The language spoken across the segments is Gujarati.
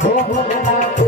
Oh, oh, oh.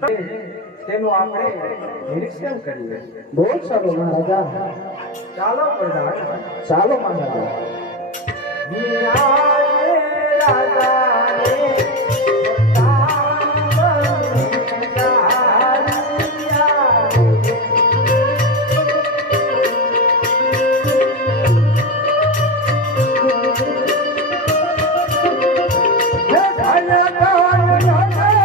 તેનું આપણે નિરીક્ષણ કરીએ. બહુ સારું મહારાજા ચાલો પ્રધાન ચાલો મહારાજા નિયારે Yeah, yeah, yeah, રે.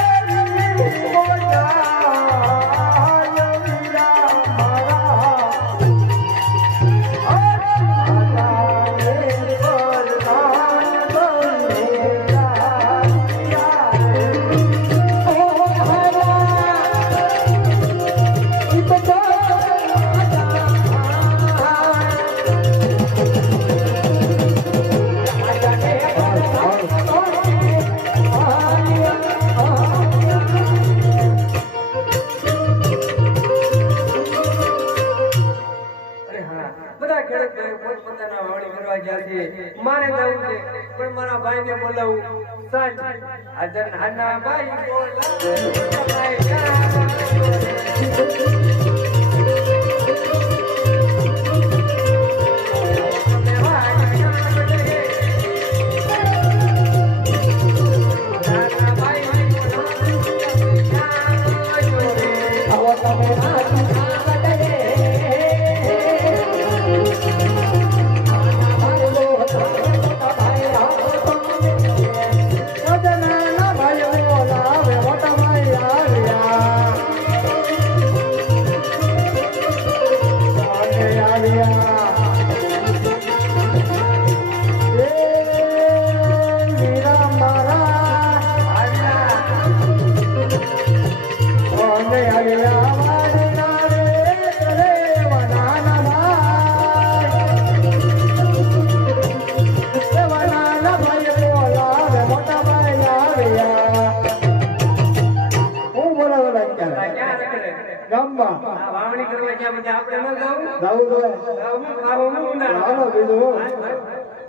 બોલાવું સાંજ હાજર નાના ભાઈ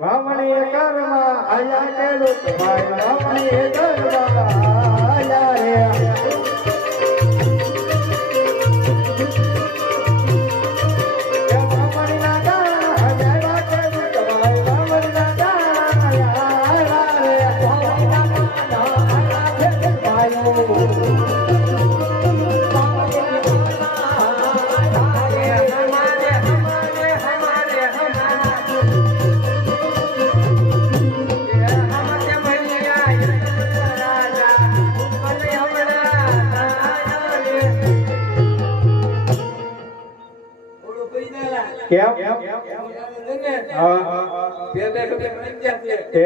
વામણી ઘરમાં આયા ખેડૂત ભાઈ બે બે રૂપિયા મળી ગયા છે.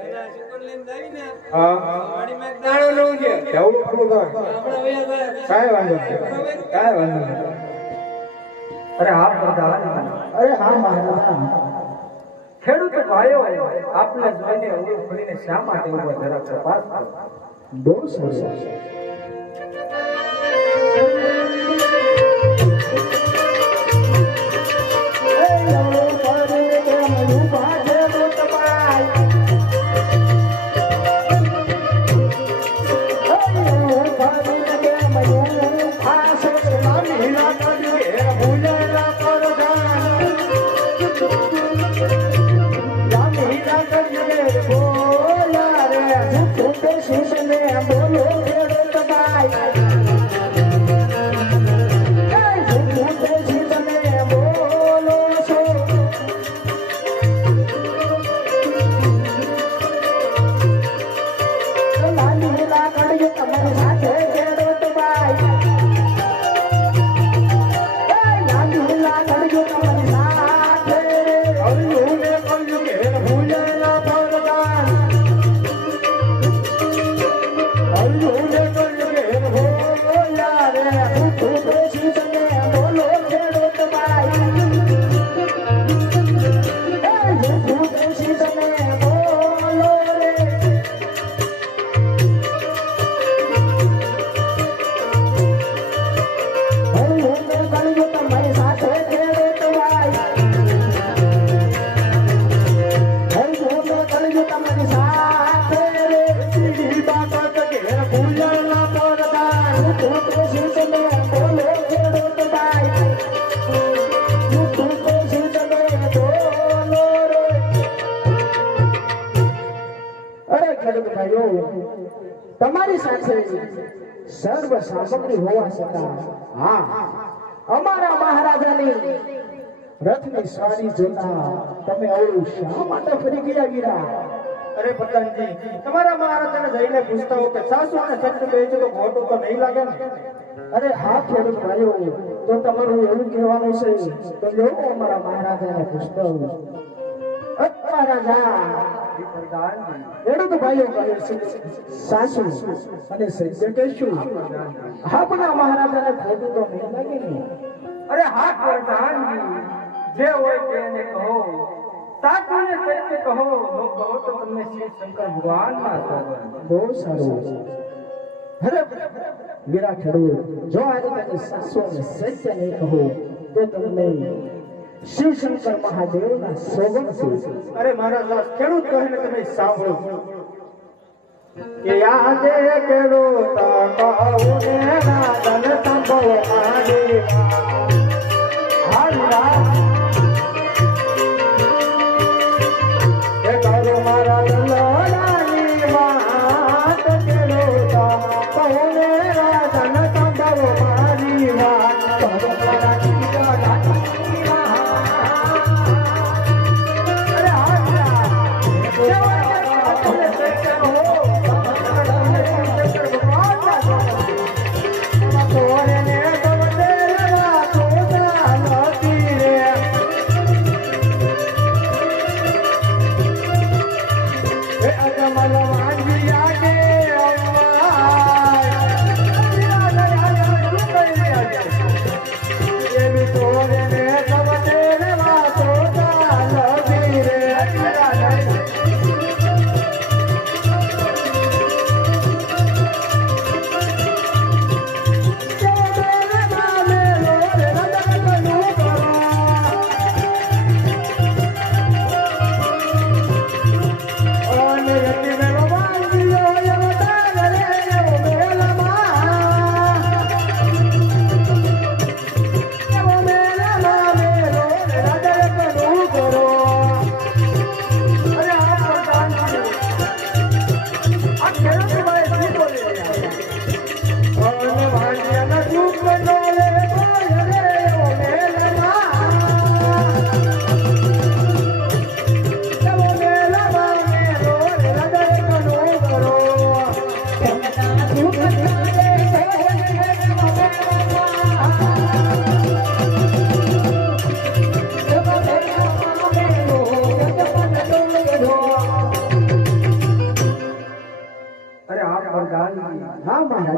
એના શુકર લઈને જાઈને હા. વાડીમાં એક દાણો લઉં છે. કેવું કરવું તો આપણે વયા જાય. કાંઈ વાંધો નહીં. વાંધો અરે હા પ્રધાન અરે હા મહારાજા ખેડૂત ભાઈઓ આપને જોઈને ઊભી ખોલીને શા માટે ઊભા જરા તપાસ બહુ સરસ. તમારી સાથે સર્વ સામગ્રી હોવા છતાં હા અમારા મહારાજાની રથની સારી જોતા તમે અવળું શા માટે ફરી ગયા ગીરા અરે પ્રધાનજી તમારા મહારાજાને જઈને પૂછતા હો કે સાસુ અને સત્ય છે તો ખોટું તો નહીં લાગે ને? અરે હા ખેડૂત ભાઈઓ તો તમારું એવું કહેવાનું છે તો જો અમારા મહારાજાને પૂછતા મહારાજા ખેડૂત ભાઈઓ કહે છે સાસુ અને સત્ય કહેશું આપણા મહારાજાને ખોટું તો નહીં લાગે ને અરે હા પ્રધાનજી જે હોય તેને કહો. સાચું ને સત્ય કહો. જો કહો તો તમને શ્રી શંકર ભગવાનના સોગંદ. બહુ સારું. અરે વીરા ખેડૂત જો આજે તમે સાસુ અને સત્ય નહીં કહો તો તમને શિવ શંકર મહાદેવના સોગંદ છે અરે મહારાજ ખેડૂત કહે ને તમે સાંભળો. કે યાદે ખેડૂત કહું ને નાદન સંભવ મહાદેવા હાલા એ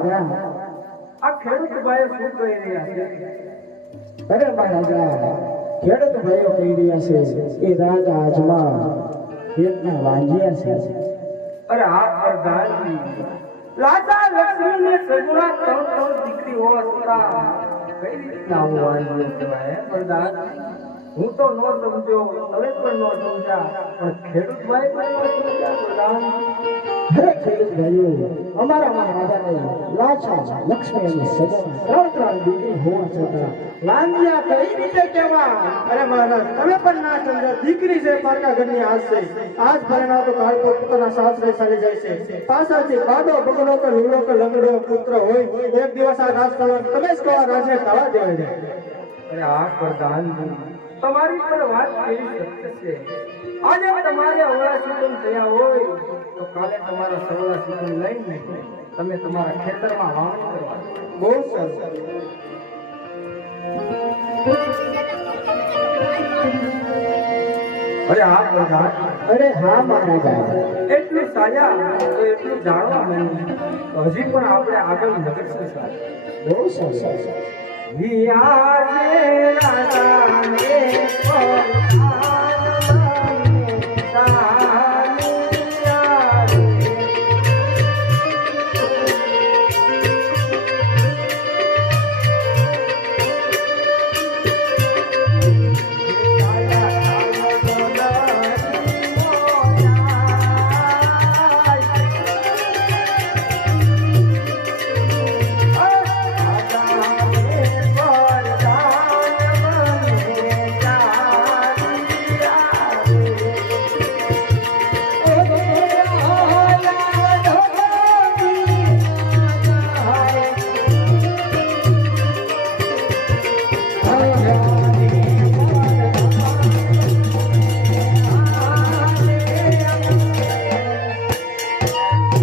આ ખેડૂત મહારાજા, ખેડૂત ભાઈઓ કહી રહ્યા છે એ રાજા આજમાં પેટના વાંજ્યા છે. અરે આ અરદાસજી, લાતા લક્ષ્મી ને ત્રણ ત્રણ દીકરી હોવા છતાં કઈ રીતના હું વાંજ્યો કહેવાય, હે હું તો નો સમજ્યો તમે પણ નો સમજ્યા, પણ ખેડૂત ભાઈ પણ નો સમજ્યા પ્રધાન રીતે કેવા અરે મહારાજ, તમે પણ ના સમજો દીકરી છે, પારકા ઘરની આજ છે. આજ તો કાળ પોતાના સાસરે ચાલી જાય છે. પાછળથી પાડો, બગડો કે કે લંગડો પુત્ર હોય, એક દિવસ આ રાજ તમે જ કહો રાજને કાળા દેવાય જાય. અરે આ પ્રધાનજી તમારી પણ વાત કેવી સત્ય છે? આજે તમારે અવળા સુગમ થયા હોય તો કાલે તમારા સવળા સુગમ લઈને તમે તમારા ખેતરમાં વાવણી કરવા બહુ સરસ. અરે આ પ્રધાન અરે હા મહારાજા એટલું સાજા તો એટલું જાણવા મળ્યું. હજી પણ આપણે આગળ નગર સાહેબ. બહુ સરસ. વિયારે રાજાને પધાર